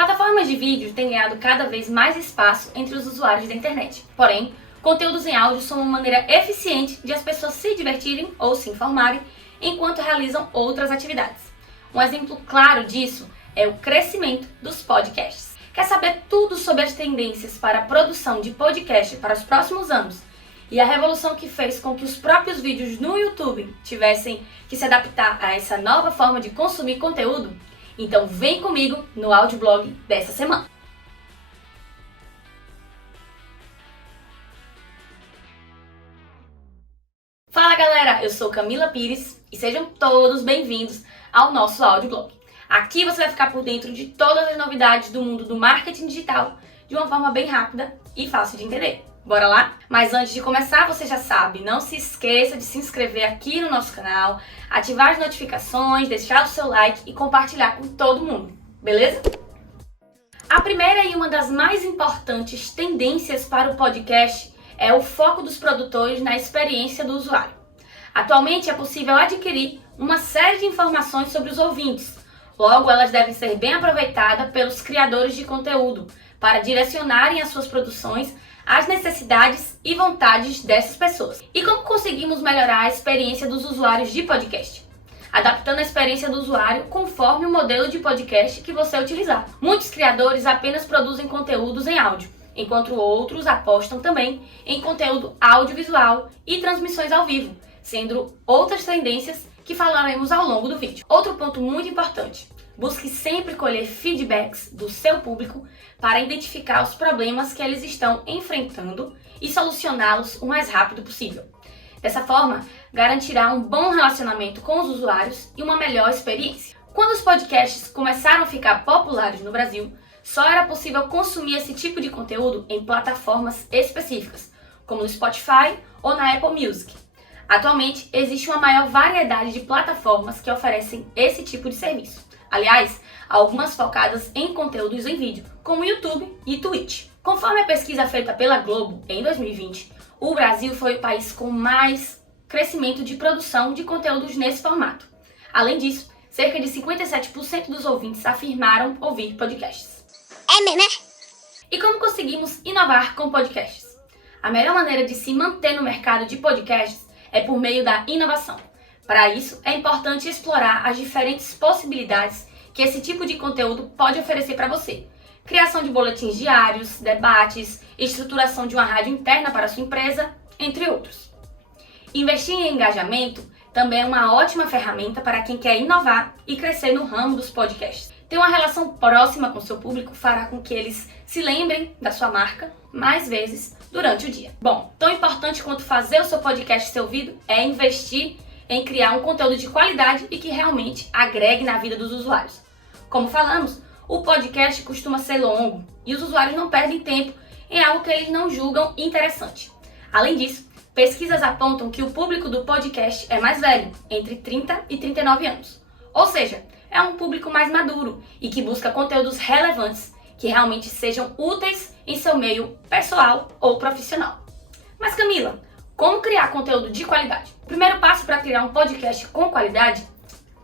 Plataformas de vídeo têm ganhado cada vez mais espaço entre os usuários da internet. Porém, conteúdos em áudio são uma maneira eficiente de as pessoas se divertirem ou se informarem enquanto realizam outras atividades. Um exemplo claro disso é o crescimento dos podcasts. Quer saber tudo sobre as tendências para a produção de podcast para os próximos anos e a revolução que fez com que os próprios vídeos no YouTube tivessem que se adaptar a essa nova forma de consumir conteúdo? Então vem comigo no audioblog dessa semana. Fala galera, eu sou Camila Pires e sejam todos bem-vindos ao nosso audioblog. Aqui você vai ficar por dentro de todas as novidades do mundo do marketing digital de uma forma bem rápida e fácil de entender. Bora lá? Mas antes de começar, você já sabe, não se esqueça de se inscrever aqui no nosso canal, ativar as notificações, deixar o seu like e compartilhar com todo mundo, beleza? A primeira e uma das mais importantes tendências para o podcast é o foco dos produtores na experiência do usuário. Atualmente é possível adquirir uma série de informações sobre os ouvintes, logo elas devem ser bem aproveitadas pelos criadores de conteúdo para direcionarem as suas produções às necessidades e vontades dessas pessoas. E como conseguimos melhorar a experiência dos usuários de podcast? Adaptando a experiência do usuário conforme o modelo de podcast que você utilizar. Muitos criadores apenas produzem conteúdos em áudio, enquanto outros apostam também em conteúdo audiovisual e transmissões ao vivo, sendo outras tendências que falaremos ao longo do vídeo. Outro ponto muito importante: busque sempre colher feedbacks do seu público para identificar os problemas que eles estão enfrentando e solucioná-los o mais rápido possível. Dessa forma, garantirá um bom relacionamento com os usuários e uma melhor experiência. Quando os podcasts começaram a ficar populares no Brasil, só era possível consumir esse tipo de conteúdo em plataformas específicas, como no Spotify ou na Apple Music. Atualmente, existe uma maior variedade de plataformas que oferecem esse tipo de serviço. Aliás, algumas focadas em conteúdos em vídeo, como YouTube e Twitch. Conforme a pesquisa feita pela Globo em 2020, o Brasil foi o país com mais crescimento de produção de conteúdos nesse formato. Além disso, cerca de 57% dos ouvintes afirmaram ouvir podcasts. É mesmo, né? E como conseguimos inovar com podcasts? A melhor maneira de se manter no mercado de podcasts é por meio da inovação. Para isso, é importante explorar as diferentes possibilidades que esse tipo de conteúdo pode oferecer para você. Criação de boletins diários, debates, estruturação de uma rádio interna para a sua empresa, entre outros. Investir em engajamento também é uma ótima ferramenta para quem quer inovar e crescer no ramo dos podcasts. Ter uma relação próxima com seu público fará com que eles se lembrem da sua marca mais vezes durante o dia. Bom, tão importante quanto fazer o seu podcast ser ouvido é investir em criar um conteúdo de qualidade e que realmente agregue na vida dos usuários. Como falamos, o podcast costuma ser longo e os usuários não perdem tempo em algo que eles não julgam interessante. Além disso, pesquisas apontam que o público do podcast é mais velho, entre 30 e 39 anos. Ou seja, é um público mais maduro e que busca conteúdos relevantes que realmente sejam úteis em seu meio pessoal ou profissional. Mas Camila, como criar conteúdo de qualidade? O primeiro passo para criar um podcast com qualidade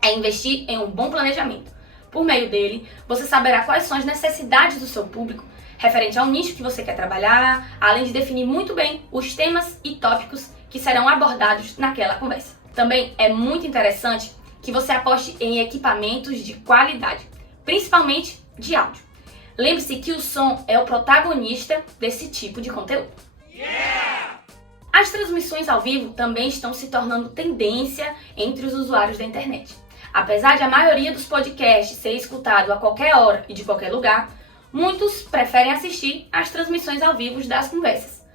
é investir em um bom planejamento. Por meio dele, você saberá quais são as necessidades do seu público, referente ao nicho que você quer trabalhar, além de definir muito bem os temas e tópicos que serão abordados naquela conversa. Também é muito interessante que você aposte em equipamentos de qualidade, principalmente de áudio. Lembre-se que o som é o protagonista desse tipo de conteúdo. As transmissões ao vivo também estão se tornando tendência entre os usuários da internet. Apesar de a maioria dos podcasts ser escutado a qualquer hora e de qualquer lugar, muitos preferem assistir às transmissões ao vivo das conversas,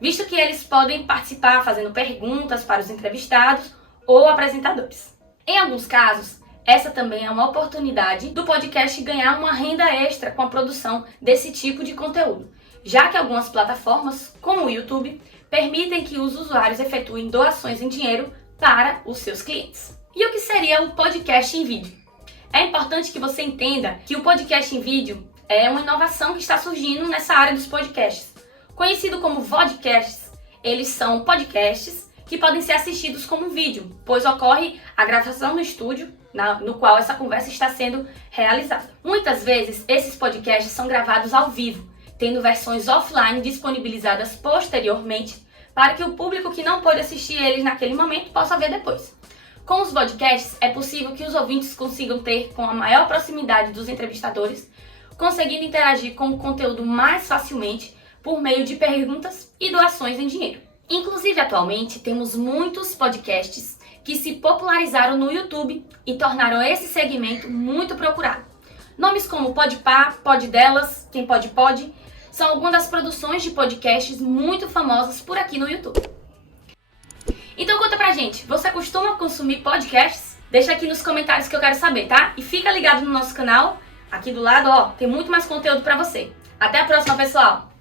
visto que eles podem participar fazendo perguntas para os entrevistados ou apresentadores. Em alguns casos, essa também é uma oportunidade do podcast ganhar uma renda extra com a produção desse tipo de conteúdo, já que algumas plataformas, como o YouTube, permitem que os usuários efetuem doações em dinheiro para os seus clientes. E o que seria o podcast em vídeo? É importante que você entenda que o podcast em vídeo é uma inovação que está surgindo nessa área dos podcasts. Conhecido como vodcasts, eles são podcasts que podem ser assistidos como vídeo, pois ocorre a gravação no estúdio no qual essa conversa está sendo realizada. Muitas vezes, esses podcasts são gravados ao vivo, tendo versões offline disponibilizadas posteriormente para que o público que não pôde assistir eles naquele momento possa ver depois. Com os podcasts, é possível que os ouvintes consigam ter com a maior proximidade dos entrevistadores, conseguindo interagir com o conteúdo mais facilmente por meio de perguntas e doações em dinheiro. Inclusive, atualmente, temos muitos podcasts que se popularizaram no YouTube e tornaram esse segmento muito procurado. Nomes como Podpah, Poddelas, Quem Pode Pode, são algumas das produções de podcasts muito famosas por aqui no YouTube. Então conta pra gente, você costuma consumir podcasts? Deixa aqui nos comentários que eu quero saber, tá? E fica ligado no nosso canal, aqui do lado, ó, tem muito mais conteúdo pra você. Até a próxima, pessoal!